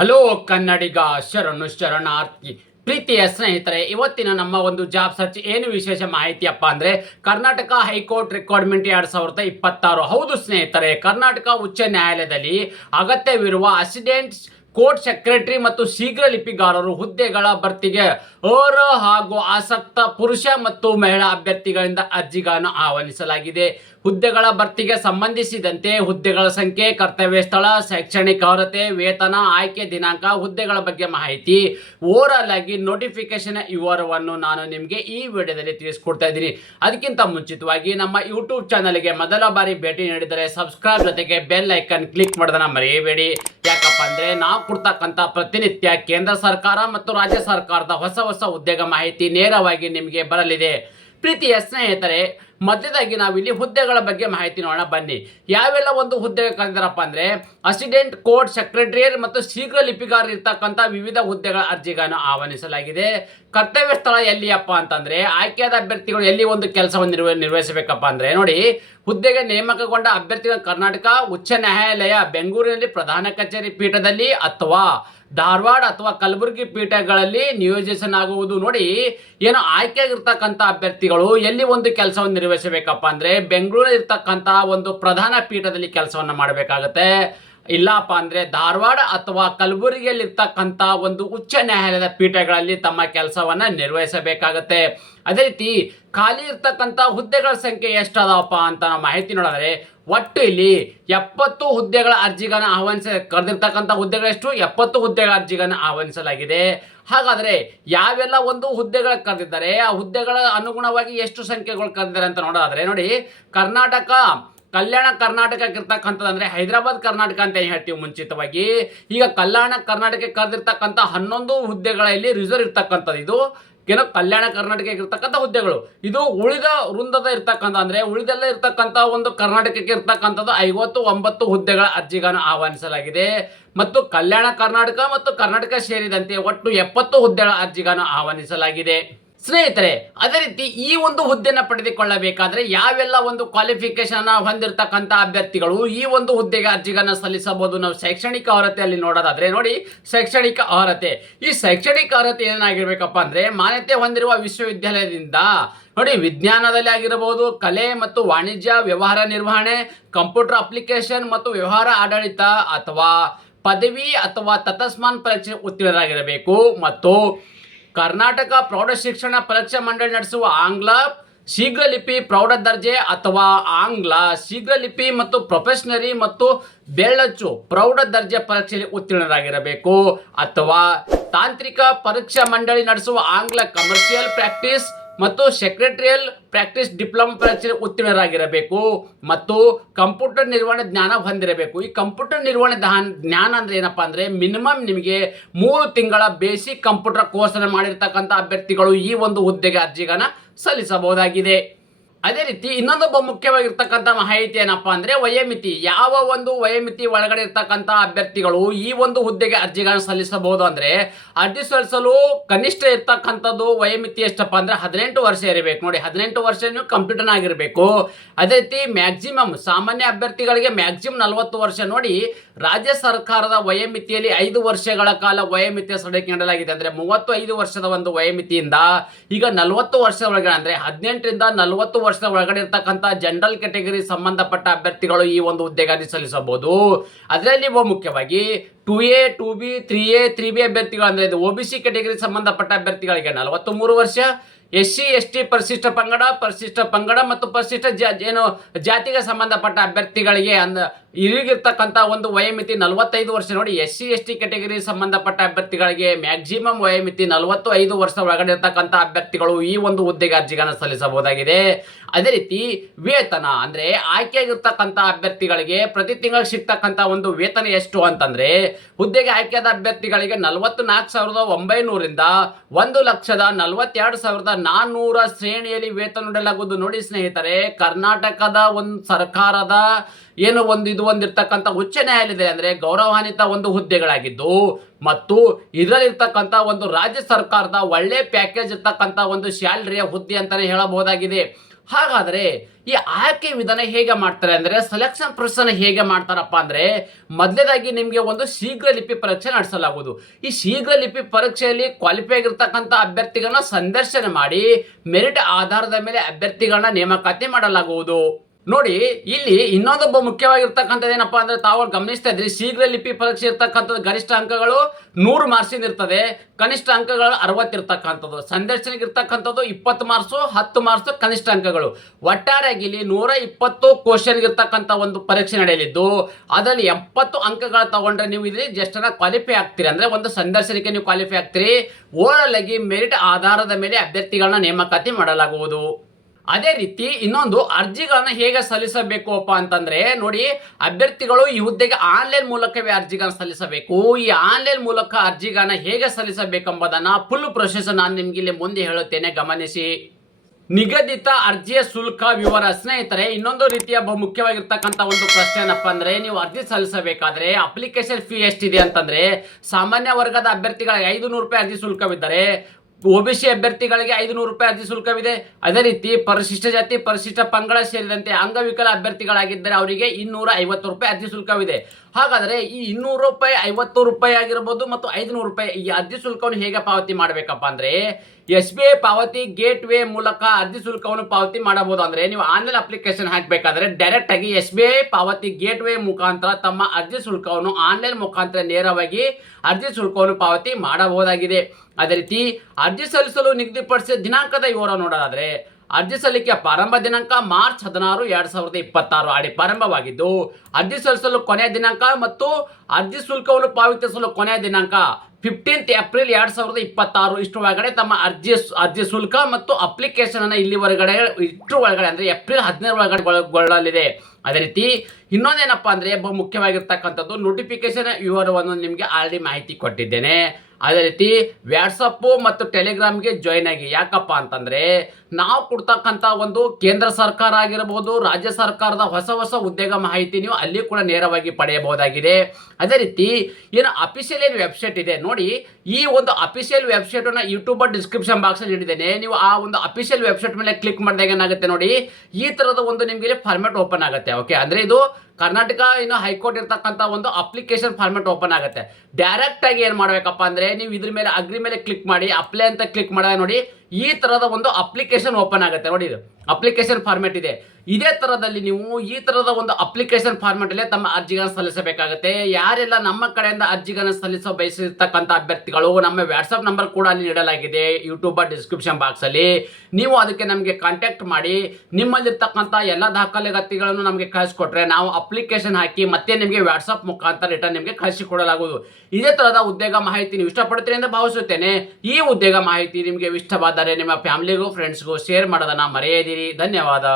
Hello ಕನ್ನಡಿಗ ಶರಣಾರ್ಥಿ ಪ್ರೀತಿಯ ಸ್ನೇಹಿತರೆ, ಇವತ್ತಿನ ನಮ್ಮ ಒಂದು ಜಾಬ್ ಸರ್ಚ್ ಏನು ವಿಶೇಷ ಮಾಹಿತಿಯಪ್ಪ ಅಂದರೆ ಕರ್ನಾಟಕ ಹೈಕೋರ್ಟ್ ರಿಕ್ವೈರ್ಮೆಂಟ್ 2026. ಹೌದು ಸ್ನೇಹಿತರೆ, ಕರ್ನಾಟಕ ಉಚ್ಚ ನ್ಯಾಯಾಲಯದಲ್ಲಿ ಅಗತ್ಯವಿರುವ ಅಸಿಸ್ಟೆಂಟ್ ಕೋರ್ಟ್ ಸೆಕ್ರೆಟರಿ ಮತ್ತು ಶೀಘ್ರ ಲಿಪಿಗಾರರು ಹುದ್ದೆಗಳ ಭರ್ತಿಗೆ ಅರ್ಹ ಹಾಗೂ ಆಸಕ್ತ ಪುರುಷ ಮತ್ತು ಮಹಿಳಾ ಅಭ್ಯರ್ಥಿಗಳಿಂದ ಅರ್ಜಿಗಳನ್ನು ಆಹ್ವಾನಿಸಲಾಗಿದೆ. ಹುದ್ದೆಗಳ ಭರ್ತಿಗೆ ಸಂಬಂಧಿಸಿದಂತೆ ಹುದ್ದೆಗಳ ಸಂಖ್ಯೆ, ಕರ್ತವ್ಯ ಸ್ಥಳ, ಶೈಕ್ಷಣಿಕ ಅರ್ಹತೆ, ವೇತನ, ಆಯ್ಕೆ ದಿನಾಂಕ, ಹುದ್ದೆಗಳ ಬಗ್ಗೆ ಮಾಹಿತಿ, ಓವರಾಲ್ ಆಗಿ ನೋಟಿಫಿಕೇಶನ್ ವಿವರವನ್ನು ನಾನು ನಿಮಗೆ ಈ ವಿಡಿಯೋದಲ್ಲಿ ತಿಳಿಸ್ಕೊಡ್ತಾ ಇದ್ದೀನಿ. ಅದಕ್ಕಿಂತ ಮುಂಚಿತವಾಗಿ ನಮ್ಮ ಯೂಟ್ಯೂಬ್ ಚಾನಲ್ಗೆ ಮೊದಲ ಬಾರಿ ಭೇಟಿ ನೀಡಿದರೆ ಸಬ್ಸ್ಕ್ರೈಬ್ ಜೊತೆಗೆ ಬೆಲ್ ಐಕನ್ ಕ್ಲಿಕ್ ಮಾಡೋದನ್ನ ಮರೆಯಬೇಡಿ. ಯಾಕಪ್ಪ ಅಂದರೆ ನಾವು ಕೊಡ್ತಕ್ಕಂಥ ಪ್ರತಿನಿತ್ಯ ಕೇಂದ್ರ ಸರ್ಕಾರ ಮತ್ತು ರಾಜ್ಯ ಸರ್ಕಾರದ ಹೊಸ ಉದ್ಯೋಗ ಮಾಹಿತಿ ನೇರವಾಗಿ ನಿಮಗೆ ಬರಲಿದೆ. ಪ್ರೀತಿಯ ಸ್ನೇಹಿತರೆ, ಮೊದಲಾಗಿ ನಾವಿಲ್ಲಿ ಹುದ್ದೆಗಳ ಬಗ್ಗೆ ಮಾಹಿತಿ ನೋಡೋಣ ಬನ್ನಿ. ಯಾವೆಲ್ಲ ಒಂದು ಹುದ್ದೆಗೆ ಕರೆದಿರಪ್ಪ ಅಂದರೆ ಅಸಿಸ್ಟೆಂಟ್ ಕೋರ್ಟ್ ಸೆಕ್ರೆಟರಿಯರ್ ಮತ್ತು ಶೀಘ್ರ ಲಿಪಿಗಾರ ಇರ್ತಕ್ಕಂಥ ವಿವಿಧ ಹುದ್ದೆಗಳ ಅರ್ಜಿಗಳನ್ನು ಆಹ್ವಾನಿಸಲಾಗಿದೆ. ಕರ್ತವ್ಯ ಸ್ಥಳ ಎಲ್ಲಿಯಪ್ಪ ಅಂತಂದರೆ ಆಯ್ಕೆಯಾದ ಅಭ್ಯರ್ಥಿಗಳು ಎಲ್ಲಿ ಒಂದು ಕೆಲಸವನ್ನು ನಿರ್ವಹಿಸಬೇಕಪ್ಪ ಅಂದರೆ ನೋಡಿ, ಹುದ್ದೆಗೆ ನೇಮಕಗೊಂಡ ಅಭ್ಯರ್ಥಿಗಳು ಕರ್ನಾಟಕ ಉಚ್ಚ ನ್ಯಾಯಾಲಯ ಬೆಂಗಳೂರಿನಲ್ಲಿ ಪ್ರಧಾನ ಕಚೇರಿ ಪೀಠದಲ್ಲಿ ಅಥವಾ ಧಾರವಾಡ ಅಥವಾ ಕಲಬುರಗಿ ಪೀಠಗಳಲ್ಲಿ ನಿಯೋಜಿಸಲಾಗುವುದು. ನೋಡಿ, ಏನು ಆಯ್ಕೆಯಾಗಿರ್ತಕ್ಕಂಥ ಅಭ್ಯರ್ಥಿಗಳು ಎಲ್ಲಿ ಒಂದು ಕೆಲಸವನ್ನು ನಿರ್ವಹಿಸಬೇಕಪ್ಪ ಅಂದರೆ ಬೆಂಗಳೂರಲ್ಲಿ ಇರ್ತಕ್ಕಂಥ ಒಂದು ಪ್ರಧಾನ ಪೀಠದಲ್ಲಿ ಕೆಲಸವನ್ನು ಮಾಡಬೇಕಾಗತ್ತೆ. ಇಲ್ಲಪ್ಪ ಅಂದರೆ ಧಾರವಾಡ ಅಥವಾ ಕಲಬುರಗಿಯಲ್ಲಿ ಇರ್ತಕ್ಕಂಥ ಒಂದು ಉಚ್ಚ ನ್ಯಾಯಾಲಯದ ಪೀಠಗಳಲ್ಲಿ ತಮ್ಮ ಕೆಲಸವನ್ನು ನಿರ್ವಹಿಸಬೇಕಾಗತ್ತೆ. ಅದೇ ರೀತಿ ಖಾಲಿ ಇರ್ತಕ್ಕಂಥ ಹುದ್ದೆಗಳ ಸಂಖ್ಯೆ ಎಷ್ಟದಪ್ಪ ಅಂತ ನಾವು ಮಾಹಿತಿ ನೋಡಿದ್ರೆ ಒಟ್ಟು ಇಲ್ಲಿ 70 ಹುದ್ದೆಗಳ ಅರ್ಜಿಗಳನ್ನು ಕರೆದಿರ್ತಕ್ಕಂಥ ಹುದ್ದೆಗಳೆಷ್ಟು 70 ಹುದ್ದೆಗಳ ಅರ್ಜಿಗಳನ್ನು ಆಹ್ವಾನಿಸಲಾಗಿದೆ. ಹಾಗಾದರೆ ಯಾವೆಲ್ಲ ಒಂದು ಹುದ್ದೆಗಳ ಕರೆದಿದ್ದಾರೆ, ಆ ಹುದ್ದೆಗಳ ಅನುಗುಣವಾಗಿ ಎಷ್ಟು ಸಂಖ್ಯೆಗಳು ಕರೆದಿದ್ದಾರೆ ಅಂತ ನೋಡೋದಾದ್ರೆ ನೋಡಿ, ಕಲ್ಯಾಣ ಕರ್ನಾಟಕಕ್ಕೆ ಇರ್ತಕ್ಕಂಥದ್ದು ಹೈದರಾಬಾದ್ ಕರ್ನಾಟಕ ಅಂತ ಹೇಳ್ತೀವಿ ಮುಂಚಿತವಾಗಿ. ಈಗ ಕಲ್ಯಾಣ ಕರ್ನಾಟಕಕ್ಕೆ ಕರೆದಿರ್ತಕ್ಕಂಥ 11 ಹುದ್ದೆಗಳಲ್ಲಿ ರಿಸರ್ವ್ ಇರ್ತಕ್ಕಂಥದ್ದು. ಇದು ಏನೋ ಕಲ್ಯಾಣ ಕರ್ನಾಟಕಕ್ಕೆ ಇರ್ತಕ್ಕಂಥ ಹುದ್ದೆಗಳು. ಇದು ಉಳಿದ ವೃಂದದ ಇರ್ತಕ್ಕಂಥ ಉಳಿದೆಲ್ಲ ಇರ್ತಕ್ಕಂಥ ಒಂದು ಕರ್ನಾಟಕಕ್ಕೆ ಇರ್ತಕ್ಕಂಥದ್ದು 59 ಹುದ್ದೆಗಳ ಅರ್ಜಿಗಳನ್ನು ಆಹ್ವಾನಿಸಲಾಗಿದೆ. ಮತ್ತು ಕಲ್ಯಾಣ ಕರ್ನಾಟಕ ಮತ್ತು ಕರ್ನಾಟಕ ಸೇರಿದಂತೆ ಒಟ್ಟು 70 ಹುದ್ದೆಗಳ ಅರ್ಜಿಗಳನ್ನು ಆಹ್ವಾನಿಸಲಾಗಿದೆ. ಸ್ನೇಹಿತರೆ, ಅದೇ ರೀತಿ ಈ ಒಂದು ಹುದ್ದೆಯನ್ನು ಪಡೆದುಕೊಳ್ಳಬೇಕಾದ್ರೆ ಯಾವೆಲ್ಲ ಒಂದು ಕ್ವಾಲಿಫಿಕೇಶನ್ ಹೊಂದಿರತಕ್ಕಂಥ ಅಭ್ಯರ್ಥಿಗಳು ಈ ಒಂದು ಹುದ್ದೆಗೆ ಅರ್ಜಿಗಳನ್ನು ಸಲ್ಲಿಸಬಹುದು. ನಾವು ಶೈಕ್ಷಣಿಕ ಅರ್ಹತೆಯಲ್ಲಿ ನೋಡೋದಾದ್ರೆ ನೋಡಿ, ಶೈಕ್ಷಣಿಕ ಅರ್ಹತೆ, ಈ ಶೈಕ್ಷಣಿಕ ಅರ್ಹತೆ ಏನಾಗಿರ್ಬೇಕಪ್ಪ ಅಂದ್ರೆ ಮಾನ್ಯತೆ ಹೊಂದಿರುವ ವಿಶ್ವವಿದ್ಯಾಲಯದಿಂದ ನೋಡಿ, ವಿಜ್ಞಾನದಲ್ಲಿ ಆಗಿರಬಹುದು, ಕಲೆ ಮತ್ತು ವಾಣಿಜ್ಯ, ವ್ಯವಹಾರ ನಿರ್ವಹಣೆ, ಕಂಪ್ಯೂಟರ್ ಅಪ್ಲಿಕೇಶನ್ ಮತ್ತು ವ್ಯವಹಾರ ಆಡಳಿತ ಅಥವಾ ಪದವಿ ಅಥವಾ ತತ್ಸಮಾನ ಪರೀಕ್ಷೆ ಉತ್ತೀರ್ಣರಾಗಿರಬೇಕು. ಮತ್ತು ಕರ್ನಾಟಕ ಪ್ರೌಢ ಶಿಕ್ಷಣ ಪರೀಕ್ಷಾ ಮಂಡಳಿ ನಡೆಸುವ ಆಂಗ್ಲ ಶೀಘ್ರ ಲಿಪಿ ಪ್ರೌಢ ದರ್ಜೆ ಅಥವಾ ಆಂಗ್ಲ ಶೀಘ್ರ ಲಿಪಿ ಮತ್ತು ಪ್ರೊಫೆಷನರಿ ಮತ್ತು ಬೆಳ್ಳಚ್ಚು ಪ್ರೌಢ ದರ್ಜೆ ಪರೀಕ್ಷೆಯಲ್ಲಿ ಉತ್ತೀರ್ಣರಾಗಿರಬೇಕು. ಅಥವಾ ತಾಂತ್ರಿಕ ಪರೀಕ್ಷಾ ಮಂಡಳಿ ನಡೆಸುವ ಆಂಗ್ಲ ಕಮರ್ಷಿಯಲ್ ಪ್ರಾಕ್ಟೀಸ್ ಮತ್ತು ಸೆಕ್ರೆಟರಿಯಲ್ ಪ್ರಾಕ್ಟೀಸ್ ಡಿಪ್ಲೊಮಾ ಪರೀಕ್ಷೆ ಉತ್ತೀರ್ಣರಾಗಿರಬೇಕು. ಮತ್ತು ಕಂಪ್ಯೂಟರ್ ನಿರ್ವಹಣೆ ಜ್ಞಾನ ಹೊಂದಿರಬೇಕು. ಈ ಕಂಪ್ಯೂಟರ್ ನಿರ್ವಹಣೆ ಜ್ಞಾನ ಅಂದ್ರೆ ಏನಪ್ಪಾ ಅಂದ್ರೆ ಮಿನಿಮಮ್ ನಿಮಗೆ 3 ತಿಂಗಳ ಬೇಸಿಕ್ ಕಂಪ್ಯೂಟರ್ ಕೋರ್ಸ್ ಅನ್ನು ಮಾಡಿರ್ತಕ್ಕಂಥ ಅಭ್ಯರ್ಥಿಗಳು ಈ ಒಂದು ಹುದ್ದೆಗೆ ಅರ್ಜಿಗಳನ್ನು ಸಲ್ಲಿಸಬಹುದಾಗಿದೆ. ಅದೇ ರೀತಿ ಇನ್ನೊಂದು ಮುಖ್ಯವಾಗಿರ್ತಕ್ಕಂಥ ಮಾಹಿತಿ ಏನಪ್ಪಾ ಅಂದ್ರೆ ವಯೋಮಿತಿ. ಯಾವ ಒಂದು ವಯೋಮಿತಿ ಒಳಗಡೆ ಇರ್ತಕ್ಕಂಥ ಅಭ್ಯರ್ಥಿಗಳು ಈ ಒಂದು ಹುದ್ದೆಗೆ ಅರ್ಜಿಗಳನ್ನು ಸಲ್ಲಿಸಬಹುದು ಅಂದ್ರೆ ಅರ್ಜಿ ಸಲ್ಲಿಸಲು ಕನಿಷ್ಠ ಇರ್ತಕ್ಕಂಥದ್ದು ವಯೋಮಿತಿ ಎಷ್ಟಪ್ಪ ಅಂದ್ರೆ 18 ವರ್ಷ ಇರಬೇಕು. ನೋಡಿ, 18 ವರ್ಷ ನೀವು ಕಂಪ್ಯೂಟರ್ ಆಗಿರಬೇಕು. ಅದೇ ರೀತಿ ಮ್ಯಾಕ್ಸಿಮಮ್ ಸಾಮಾನ್ಯ ಅಭ್ಯರ್ಥಿಗಳಿಗೆ ಮ್ಯಾಕ್ಸಿಮಮ್ 40 ವರ್ಷ. ನೋಡಿ, ರಾಜ್ಯ ಸರ್ಕಾರದ ವಯೋಮಿತಿಯಲ್ಲಿ 5 ವರ್ಷಗಳ ಕಾಲ ವಯೋಮಿತಿಯ ಸಡಿಲಿಕೆ ನೀಡಲಾಗಿದೆ. ಅಂದ್ರೆ 35 ವರ್ಷದ ಒಂದು ವಯೋಮಿತಿಯಿಂದ ಈಗ 40 ವರ್ಷ ಒಳಗಡೆ ಅಂದ್ರೆ 18ರಿಂದ 40 ವರ್ಷದ ಒಳಗಡೆ ಇರ್ತಕ್ಕಂಥ ಜನರಲ್ ಕ್ಯಾಟಗರಿ ಸಂಬಂಧಪಟ್ಟ ಅಭ್ಯರ್ಥಿಗಳು ಈ ಒಂದು ಹುದ್ದೆಗೆ ಅರ್ಜಿ ಸಲ್ಲಿಸಬಹುದು. ಅದರಲ್ಲಿ ಮುಖ್ಯವಾಗಿ 2A 2B 3A 3B ಅಭ್ಯರ್ಥಿಗಳು ಅಂದ್ರೆ ಇದು OBC ಕ್ಯಾಟಗರಿ ಸಂಬಂಧಪಟ್ಟ ಅಭ್ಯರ್ಥಿಗಳಿಗೆ 43 ವರ್ಷ, SC ST ಪರಿಶಿಷ್ಟ ಪಂಗಡ ಮತ್ತು ಪರಿಶಿಷ್ಟ ಜಾತಿಗೆ ಸಂಬಂಧಪಟ್ಟ ಅಭ್ಯರ್ಥಿಗಳಿಗೆ ಇರಿಗಿರ್ತಕ್ಕಂಥ ಒಂದು ವಯೋಮಿತಿ 45 ವರ್ಷ. ನೋಡಿ, SC ST ಕ್ಯಾಟಗರಿ ಸಂಬಂಧಪಟ್ಟ ಅಭ್ಯರ್ಥಿಗಳಿಗೆ ಮ್ಯಾಕ್ಸಿಮಮ್ ವಯೋಮಿತಿ 45 ವರ್ಷ ಒಳಗಡೆ ಇರ್ತಕ್ಕಂಥ ಅಭ್ಯರ್ಥಿಗಳು ಈ ಒಂದು ಹುದ್ದೆಗೆ ಅರ್ಜಿಗಳನ್ನು ಸಲ್ಲಿಸಬಹುದಾಗಿದೆ. ಅದೇ ರೀತಿ ವೇತನ ಅಂದ್ರೆ ಆಯ್ಕೆಯಾಗಿರ್ತಕ್ಕಂಥ ಅಭ್ಯರ್ಥಿಗಳಿಗೆ ಪ್ರತಿ ತಿಂಗಳಿಗೆ ಸಿಗ್ತಕ್ಕಂಥ ಒಂದು ವೇತನ ಎಷ್ಟು ಅಂತಂದ್ರೆ ಹುದ್ದೆಗೆ ಆಯ್ಕೆಯಾದ ಅಭ್ಯರ್ಥಿಗಳಿಗೆ 44,900ರಿಂದ 1,42,400 ಶ್ರೇಣಿಯಲ್ಲಿ ವೇತನ ನೀಡಲಾಗುವುದು. ನೋಡಿ ಸ್ನೇಹಿತರೆ, ಕರ್ನಾಟಕದ ಒಂದು ಸರ್ಕಾರದ ಏನು ಇದು ಒಂದಿರ್ತಕ್ಕಂಥ ಉಚ್ಚ ನ್ಯಾಯಾಲಯ ಅಂದ್ರೆ ಗೌರವಾನ್ವಿತ ಒಂದು ಹುದ್ದೆಗಳಾಗಿದ್ದು ಮತ್ತು ಇದರಲ್ಲಿರ್ತಕ್ಕಂಥ ಒಂದು ರಾಜ್ಯ ಸರ್ಕಾರದ ಒಳ್ಳೆ ಪ್ಯಾಕೇಜ್ ಇರ್ತಕ್ಕಂಥ ಒಂದು ಸ್ಯಾಲರಿಯ ಹುದ್ದೆ ಅಂತಾನೆ ಹೇಳಬಹುದಾಗಿದೆ. ಹಾಗಾದರೆ ಈ ಆಯ್ಕೆ ವಿಧಾನ ಹೇಗೆ ಮಾಡ್ತಾರೆ ಅಂದರೆ ಸೆಲೆಕ್ಷನ್ ಪ್ರೊಸೆಸ್ ಹೇಗೆ ಮಾಡ್ತಾರಪ್ಪ ಅಂದರೆ ಮೊದಲೇದಾಗಿ ನಿಮಗೆ ಒಂದು ಶೀಘ್ರ ಲಿಪಿ ಪರೀಕ್ಷೆ ನಡೆಸಲಾಗುವುದು. ಈ ಶೀಘ್ರ ಲಿಪಿ ಪರೀಕ್ಷೆಯಲ್ಲಿ ಕ್ವಾಲಿಫೈ ಆಗಿರ್ತಕ್ಕಂಥ ಅಭ್ಯರ್ಥಿಗಳನ್ನ ಸಂದರ್ಶನ ಮಾಡಿ ಮೆರಿಟ್ ಆಧಾರದ ಮೇಲೆ ಅಭ್ಯರ್ಥಿಗಳನ್ನ ನೇಮಕಾತಿ ಮಾಡಲಾಗುವುದು. ನೋಡಿ, ಇಲ್ಲಿ ಇನ್ನೊಂದು ಮುಖ್ಯವಾಗಿರ್ತಕ್ಕಂಥದ್ದು ಏನಪ್ಪಾ ಅಂದ್ರೆ ತಾವು ಗಮನಿಸ್ತಾ ಇದ್ರಿ, ಶೀಘ್ರ ಲಿಪಿ ಪರೀಕ್ಷೆ ಇರ್ತಕ್ಕಂಥದ್ದು ಗರಿಷ್ಠ ಅಂಕಗಳು 100 ಮಾರ್ಕ್ಸಿಂದ ಇರ್ತದೆ, ಕನಿಷ್ಠ ಅಂಕಗಳು 60 ಇರ್ತಕ್ಕಂಥದ್ದು. ಸಂದರ್ಶನಕ್ಕೆ ಇರ್ತಕ್ಕಂಥದ್ದು 20 ಮಾರ್ಕ್ಸು, 10 ಮಾರ್ಕ್ಸು ಕನಿಷ್ಠ ಅಂಕಗಳು. ಒಟ್ಟಾರೆಯಾಗಿ ಇಲ್ಲಿ 120 ಕ್ವಶನ್ ಇರ್ತಕ್ಕಂಥ ಒಂದು ಪರೀಕ್ಷೆ ನಡೆಯಲಿದ್ದು ಅದರಲ್ಲಿ 70 ಅಂಕಗಳು ತಗೊಂಡ್ರೆ ನೀವು ಇಲ್ಲಿ ಜಸ್ಟ್ ಕ್ವಾಲಿಫೈ ಆಗ್ತೀರಿ, ಅಂದ್ರೆ ಒಂದು ಸಂದರ್ಶನಕ್ಕೆ ನೀವು ಕ್ವಾಲಿಫೈ ಆಗ್ತೀರಿ. ಓವರಾಲ್ ಆಗಿ ಮೆರಿಟ್ ಆಧಾರದ ಮೇಲೆ ಅಭ್ಯರ್ಥಿಗಳನ್ನ ನೇಮಕಾತಿ ಮಾಡಲಾಗುವುದು. ಅದೇ ರೀತಿ ಇನ್ನೊಂದು ಅರ್ಜಿಗಳನ್ನ ಹೇಗೆ ಸಲ್ಲಿಸಬೇಕು ಅಪ್ಪ ಅಂತಂದ್ರೆ ನೋಡಿ, ಅಭ್ಯರ್ಥಿಗಳು ಈ ಹುದ್ದೆಗೆ ಆನ್ಲೈನ್ ಮೂಲಕವೇ ಅರ್ಜಿಗಳನ್ನ ಸಲ್ಲಿಸಬೇಕು. ಈ ಆನ್ಲೈನ್ ಮೂಲಕ ಅರ್ಜಿಗಳನ್ನ ಹೇಗೆ ಸಲ್ಲಿಸಬೇಕೆಂಬುದನ್ನ ಫುಲ್ ಪ್ರೊಸೆಸ್ ನಾನು ನಿಮ್ಗೆ ಇಲ್ಲಿ ಮುಂದೆ ಹೇಳುತ್ತೇನೆ, ಗಮನಿಸಿ. ನಿಗದಿತ ಅರ್ಜಿಯ ಶುಲ್ಕ ವಿವರ. ಸ್ನೇಹಿತರೆ, ಇನ್ನೊಂದು ರೀತಿಯ ಮುಖ್ಯವಾಗಿರ್ತಕ್ಕಂಥ ಒಂದು ಪ್ರಶ್ನೆ ಏನಪ್ಪ ಅಂದ್ರೆ, ನೀವು ಅರ್ಜಿ ಸಲ್ಲಿಸಬೇಕಾದ್ರೆ ಅಪ್ಲಿಕೇಶನ್ ಫೀ ಎಷ್ಟಿದೆ ಅಂತಂದ್ರೆ, ಸಾಮಾನ್ಯ ವರ್ಗದ ಅಭ್ಯರ್ಥಿಗಳಿಗೆ 500 ರೂಪಾಯಿ ಅರ್ಜಿ ಶುಲ್ಕವಿದ್ದರೆ OBC ಅಭ್ಯರ್ಥಿಗಳಿಗೆ 500 ರೂಪಾಯಿ ಅರ್ಜಿ ಶುಲ್ಕವಿದೆ. ಅದೇ ರೀತಿ ಪರಿಶಿಷ್ಟ ಜಾತಿ, ಪರಿಶಿಷ್ಟ ಪಂಗಡ ಸೇರಿದಂತೆ ಅಂಗವಿಕಲ ಅಭ್ಯರ್ಥಿಗಳಾಗಿದ್ದರೆ ಅವರಿಗೆ 250 ರೂಪಾಯಿ ಅರ್ಜಿ ಶುಲ್ಕವಿದೆ. ಹಾಗಾದರೆ ಈ 200 ರೂಪಾಯಿ, 50 ರೂಪಾಯಿ ಆಗಿರ್ಬೋದು ಮತ್ತು 500 ರೂಪಾಯಿ ಈ ಅರ್ಜಿ ಶುಲ್ಕವನ್ನು ಹೇಗೆ ಪಾವತಿ ಮಾಡಬೇಕಪ್ಪ ಅಂದ್ರೆ, SBI ಪಾವತಿ ಗೇಟ್ ವೇ ಮೂಲಕ ಅರ್ಜಿ ಶುಲ್ಕವನ್ನು ಪಾವತಿ ಮಾಡಬಹುದು. ಅಂದ್ರೆ ನೀವು ಆನ್ಲೈನ್ ಅಪ್ಲಿಕೇಶನ್ ಹಾಕಬೇಕಾದ್ರೆ ಡೈರೆಕ್ಟ್ ಆಗಿ SBI ಪಾವತಿ ಗೇಟ್ ವೇ ಮುಖಾಂತರ ತಮ್ಮ ಅರ್ಜಿ ಶುಲ್ಕವನ್ನು ಆನ್ಲೈನ್ ಮುಖಾಂತರ ನೇರವಾಗಿ ಅರ್ಜಿ ಶುಲ್ಕವನ್ನು ಪಾವತಿ ಮಾಡಬಹುದಾಗಿದೆ. ಅದೇ ರೀತಿ ಅರ್ಜಿ ಸಲ್ಲಿಸಲು ನಿಗದಿಪಡಿಸಿದ ದಿನಾಂಕದ ವಿವರ ನೋಡೋದಾದ್ರೆ, ಅರ್ಜಿ ಸಲ್ಲಿಕೆ ಪ್ರಾರಂಭ ದಿನಾಂಕ ಮಾರ್ಚ್ 16, 2026 ಆಡಿ ಪ್ರಾರಂಭವಾಗಿದ್ದು, ಅರ್ಜಿ ಸಲ್ಲಿಸಲು ಕೊನೆಯ ದಿನಾಂಕ ಮತ್ತು ಅರ್ಜಿ ಶುಲ್ಕವನ್ನು ಪಾವತಿಸಲು ಕೊನೆಯ ದಿನಾಂಕ 15 ಏಪ್ರಿಲ್ 2026 ಇಷ್ಟು ಒಳಗಡೆ ತಮ್ಮ ಅರ್ಜಿ ಶುಲ್ಕ ಮತ್ತು ಅಪ್ಲಿಕೇಶನ್ ಅನ್ನ ಇಷ್ಟು ಒಳಗಡೆ ಅಂದ್ರೆ ಏಪ್ರಿಲ್ 17 ಒಳಗಡೆ ಗೊಳ್ಳಲಿದೆ. ಅದೇ ರೀತಿ ಇನ್ನೊಂದೇನಪ್ಪ ಅಂದ್ರೆ ಮುಖ್ಯವಾಗಿರ್ತಕ್ಕಂಥದ್ದು ನೋಟಿಫಿಕೇಶನ್ ವಿವರವನ್ನು ನಿಮಗೆ ಆಲ್ರೆಡಿ ಮಾಹಿತಿ ಕೊಟ್ಟಿದ್ದೇನೆ. ಅದೇ ರೀತಿ ವಾಟ್ಸಪ್ ಮತ್ತು ಟೆಲಿಗ್ರಾಮ್ಗೆ ಜಾಯ್ನ್ ಆಗಿ. ಯಾಕಪ್ಪ ಅಂತಂದ್ರೆ ನಾವು ಕೊಡ್ತಕ್ಕಂಥ ಒಂದು ಕೇಂದ್ರ ಸರ್ಕಾರ ಆಗಿರಬಹುದು, ರಾಜ್ಯ ಸರ್ಕಾರದ ಹೊಸ ಉದ್ಯೋಗ ಮಾಹಿತಿ ನೀವು ಅಲ್ಲಿ ಕೂಡ ನೇರವಾಗಿ ಪಡೆಯಬಹುದಾಗಿದೆ. ಅದೇ ರೀತಿ ಏನು ಅಫಿಷಿಯಲ್ ವೆಬ್ಸೈಟ್ ಇದೆ ನೋಡಿ, ಈ ಒಂದು ಅಫಿಷಿಯಲ್ ವೆಬ್ಸೈಟ್ ಅನ್ನ ಯೂಟ್ಯೂಬ್ ಡಿಸ್ಕ್ರಿಪ್ಷನ್ ಬಾಕ್ಸ್ ಅಲ್ಲಿ ನೀಡಿದ್ದೇನೆ. ನೀವು ಆ ಒಂದು ಅಫಿಷಿಯಲ್ ವೆಬ್ಸೈಟ್ ಮೇಲೆ ಕ್ಲಿಕ್ ಮಾಡಿದಾಗ ಏನಾಗುತ್ತೆ ನೋಡಿ, ಈ ತರದ ಒಂದು ನಿಮಗೆ ಫಾರ್ಮೆಟ್ ಓಪನ್ ಆಗುತ್ತೆ. ಓಕೆ, ಅಂದ್ರೆ ಇದು ಕರ್ನಾಟಕ ಹೈಕೋರ್ಟ್ ಇರ್ತಕ್ಕಂಥ ಒಂದು ಅಪ್ಲಿಕೇಶನ್ ಫಾರ್ಮೆಟ್ ಓಪನ್ ಆಗುತ್ತೆ. ಡೈರೆಕ್ಟ್ ಆಗಿ ಏನ್ ಮಾಡ್ಬೇಕಪ್ಪ ಅಂದ್ರೆ, ನೀವು ಇದ್ರ ಮೇಲೆ ಅಗ್ರಿ ಮೇಲೆ ಕ್ಲಿಕ್ ಮಾಡಿ ಅಪ್ಲೈ ಅಂತ ಕ್ಲಿಕ್ ಮಾಡಿದಾಗ ನೋಡಿ ಈ ತರದ ಒಂದು ಅಪ್ಲಿಕೇಶನ್ ಓಪನ್ ಆಗುತ್ತೆ. ನೋಡಿ, ಇದು ಅಪ್ಲಿಕೇಶನ್ ಫಾರ್ಮೆಟ್ ಇದೆ. ಇದೇ ತರದಲ್ಲಿ ನೀವು ಈ ತರದ ಒಂದು ಅಪ್ಲಿಕೇಶನ್ ಫಾರ್ಮೆಟ್ ಅಲ್ಲಿ ತಮ್ಮ ಅರ್ಜಿಗಳನ್ನು ಸಲ್ಲಿಸಬೇಕಾಗುತ್ತೆ. ಯಾರೆಲ್ಲ ನಮ್ಮ ಕಡೆಯಿಂದ ಅರ್ಜಿಗಳನ್ನು ಸಲ್ಲಿಸೋ ಬಯಸಿರ್ತಕ್ಕಂಥ ಅಭ್ಯರ್ಥಿಗಳು, ನಮ್ಮ ವಾಟ್ಸ್ಆಪ್ ನಂಬರ್ ಕೂಡ ಅಲ್ಲಿ ನೀಡಲಾಗಿದೆ ಯೂಟ್ಯೂಬ್ ಡಿಸ್ಕ್ರಿಪ್ಷನ್ ಬಾಕ್ಸ್ ಅಲ್ಲಿ. ನೀವು ಅದಕ್ಕೆ ನಮಗೆ ಕಾಂಟ್ಯಾಕ್ಟ್ ಮಾಡಿ ನಿಮ್ಮಲ್ಲಿರ್ತಕ್ಕಂಥ ಎಲ್ಲ ದಾಖಲೆಗಳನ್ನು ನಮಗೆ ಕಳಿಸ್ಕೊಟ್ರೆ ನಾವು ಅಪ್ಲಿಕೇಶನ್ ಹಾಕಿ ಮತ್ತೆ ನಿಮಗೆ ವಾಟ್ಸ್ಆಪ್ ಮುಖಾಂತರ ರಿಟರ್ನ್ ನಿಮಗೆ ಕಳಿಸಿಕೊಡಲಾಗುವುದು. ಇದೇ ತರದ ಉದ್ಯೋಗ ಮಾಹಿತಿ ನೀವು ಇಷ್ಟಪಡ್ತೀರಿ ಎಂದು ಭಾವಿಸುತ್ತೇನೆ. ಈ ಉದ್ಯೋಗ ಮಾಹಿತಿ ನಿಮಗೆ ಇಷ್ಟವಾದರೆ ನಿಮ್ಮ ಫ್ಯಾಮಿಲಿಗೂ ಫ್ರೆಂಡ್ಸ್ಗೂ ಶೇರ್ ಮಾಡೋದನ್ನ ಮರೆಯದಿರಿ. ಧನ್ಯವಾದ.